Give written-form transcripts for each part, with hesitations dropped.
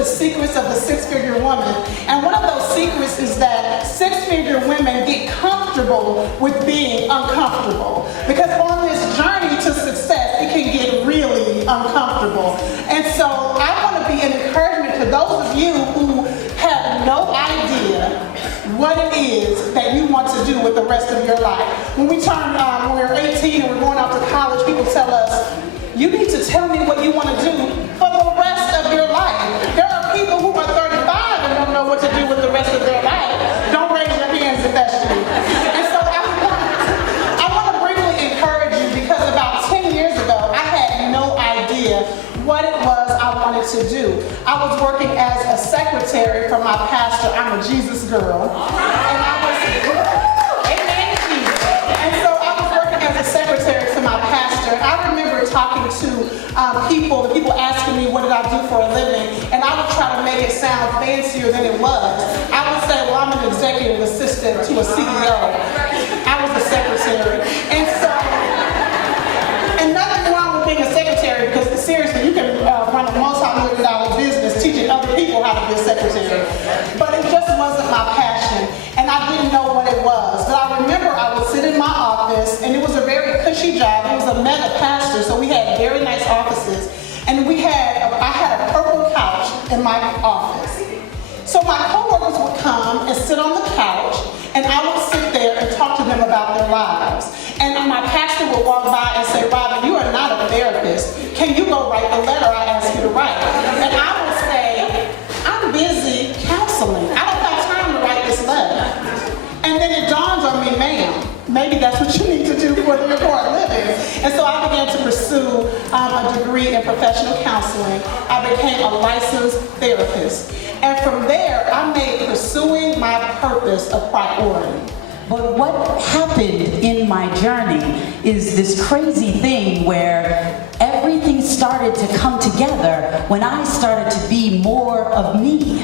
the secrets of the six-figure woman. And one of those secrets is that six-figure women get comfortable with being uncomfortable. Because on this journey to success, it can get really uncomfortable. And so I want to be an encouragement to those of you who have no idea what it is that you want to do with the rest of your life. When we we're 18 and we're going out to college, people tell us, you need to tell me what you want to do for the rest of your life. There are people who are 35 and don't know what to do with the rest of their life. Don't raise your hands if that's you. And so I want to briefly encourage you, because about 10 years ago, I had no idea what it was I wanted to do. I was working as a secretary for my pastor. I'm a Jesus girl. And I was, amen, Jesus. And so I was working as a secretary to my pastor. I remember talking to the people asking me what did I do for a living, and I would try to make it sound fancier than it was. I would say, well, I'm an executive assistant to a CEO. I was a secretary. And nothing wrong with being a secretary, because seriously, you can run a multi-million-dollar business teaching other people how to be a secretary. But it just wasn't my passion, and I didn't know what it was. But I remember I would sit in my office, and it was a very cushy job. It was a mega pastor, so we had very nice offices. And I had a purple couch in my office. So my coworkers would come and sit on the couch, and I would sit there and talk to them about their lives. And my pastor would walk by and say, Robin, you are not a therapist. Can you go write the letter I asked you to write? And I would say, I'm busy counseling. I don't have time to write this letter. And then it dawned on me, ma'am, maybe that's what you need to do for a living. And so I began to pursue a degree in professional counseling. I became a licensed therapist. And from there, I made pursuing my purpose a priority. But what happened in my journey is this crazy thing where everything started to come together when I started to be more of me.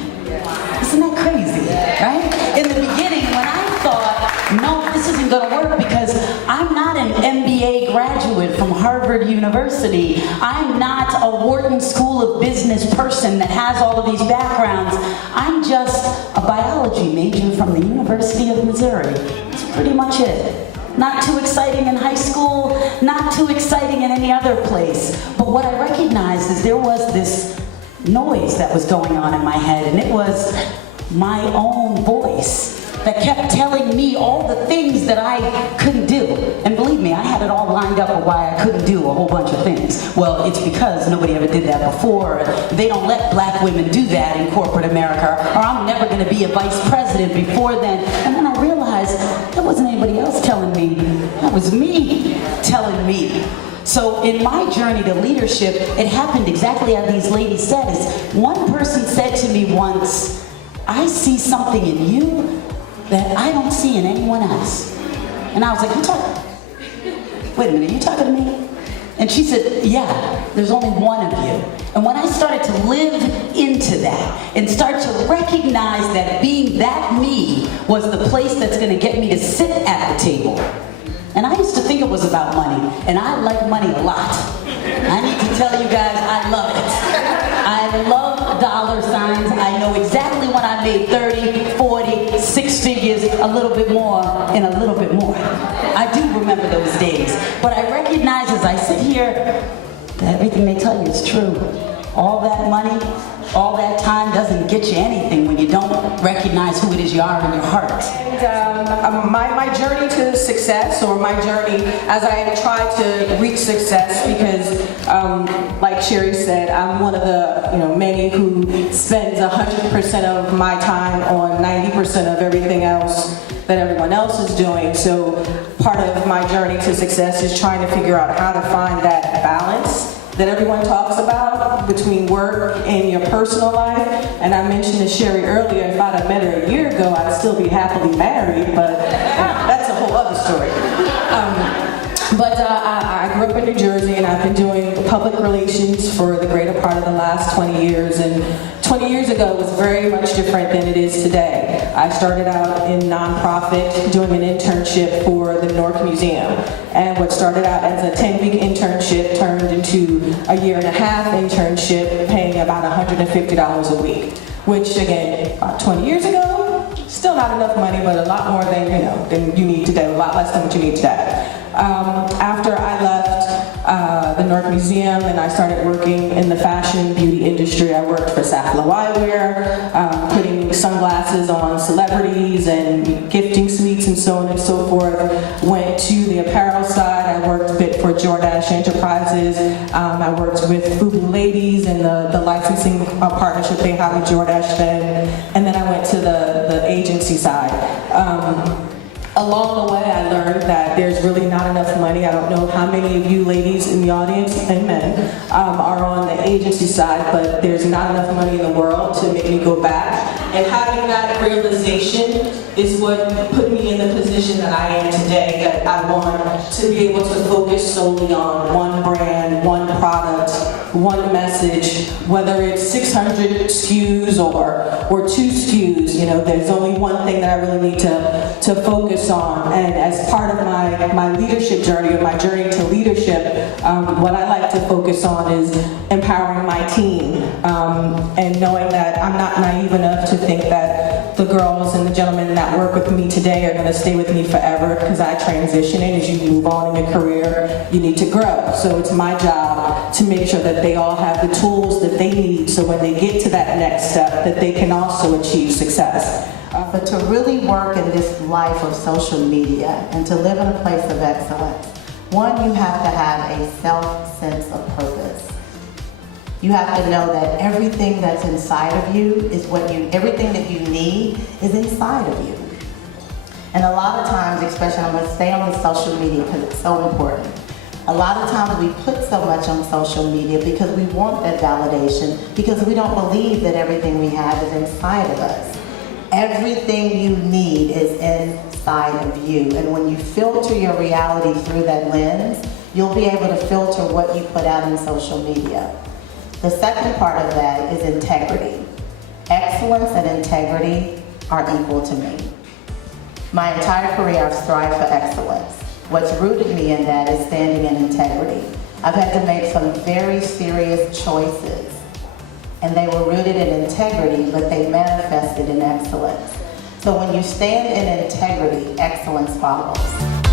Isn't that crazy, right? In the beginning, when I thought, no, this isn't going to work because I'm not an MBA graduate from Harvard University. I'm not a Wharton School of Business person that has all of these backgrounds. I'm just a biology major from the University of Missouri. That's pretty much it. Not too exciting in high school, not too exciting in any other place. But what I recognized is there was this noise that was going on in my head, and it was my own voice that kept telling me all the things that I couldn't do. And believe me, I had it all lined up of why I couldn't do a whole bunch of things. Well, it's because nobody ever did that before. They don't let black women do that in corporate America, or I'm never gonna be a vice president before then. And then I realized that wasn't anybody else telling me, that was me telling me. So in my journey to leadership, it happened exactly as these ladies said. Is one person said to me once, I see something in you that I don't see in anyone else. And I was like, you talking? Wait a minute, you talking to me? And she said, yeah, there's only one of you. And when I started to live into that and start to recognize that being that me was the place that's gonna get me to sit at the table. And I used to think it was about money, and I like money a lot. I need to tell you guys, I love it. I love dollar signs. I know exactly when I made 30, 40, 6 figures, a little bit more, and a little bit more. I do remember those days. But I recognize as I sit here that everything they tell you is true. All that money, all that time doesn't get you anything when you don't recognize who it is you are in your heart. And my journey to success, or my journey as I try to reach success, because like Sherry said, I'm one of the many who spends 100% of my time on 90% of everything else that everyone else is doing. So part of my journey to success is trying to figure out how to find that balance that everyone talks about between work and your personal life. And I mentioned to Sherry earlier, if I'd have met her a year ago, I'd still be happily married, but that's a whole other story. But I grew up in New Jersey, and I've been doing public relations for the greater part of the last 20 years, and 20 years ago was very much different than it is today. I started out in nonprofit doing an internship for the Newark Museum, and what started out as a 10-week internship turned into a year-and-a-half internship paying about $150 a week, which again, about 20 years ago, still not enough money, but a lot more than you need today, a lot less than what you need today. After I left the Newark Museum and I started working in the fashion beauty industry, I worked for Saflo Eyewear, putting sunglasses on celebrities and gifting suites and so on and so forth. Went to the apparel side. I worked a bit for Jordache Enterprises. I worked with Fubu Ladies and the licensing partnership they had with Jordache then. And then I went to the agency side. Along the way, I learned that there's really not enough money. I don't know how many of you ladies in the audience and men are on the agency side, but there's not enough money in the world to make me go back. And having that realization is what put me in the position that I am today, that I want to be able to focus solely on one brand, one product, one message, whether it's 600 SKUs or 2 SKUs, there's only one thing that I really need to focus on. And as part of my leadership journey, or my journey to leadership, what I like to focus on is empowering my team, and knowing that I'm not naive enough to think that the girls and the gentlemen that work with me today are going to stay with me forever, because I transition, and as you move on in your career, you need to grow. So it's my job to make sure that they all have the tools that they need, so when they get to that next step, that they can also achieve success. But to really work in this life of social media and to live in a place of excellence, one, you have to have a sense of purpose. You have to know that everything that's inside of you is everything that you need is inside of you. And a lot of times, especially I'm going to stay on the social media because it's so important. A lot of times we put so much on social media because we want that validation, because we don't believe that everything we have is inside of us. Everything you need is inside of you. And when you filter your reality through that lens, you'll be able to filter what you put out in social media. The second part of that is integrity. Excellence and integrity are equal to me. My entire career I've strived for excellence. What's rooted me in that is standing in integrity. I've had to make some very serious choices, and they were rooted in integrity, but they manifested in excellence. So when you stand in integrity, excellence follows.